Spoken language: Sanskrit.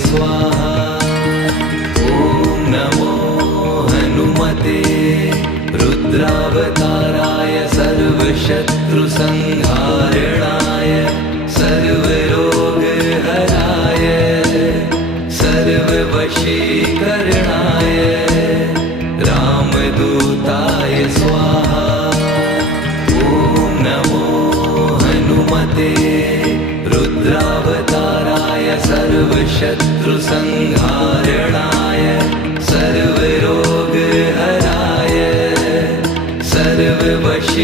स्वाहा। ॐ नमो हनुमते रुद्रावताराय सर्वशत्रुसंहारणाय सर्वरोगहराय सर्ववशीकरणाय रामदूताय स्वाहा। ॐ नमो हनुमते रुद्रावताराय सर्वशत्रुसंहारणाय सर्वरोगहराय सर्ववशीकरणाय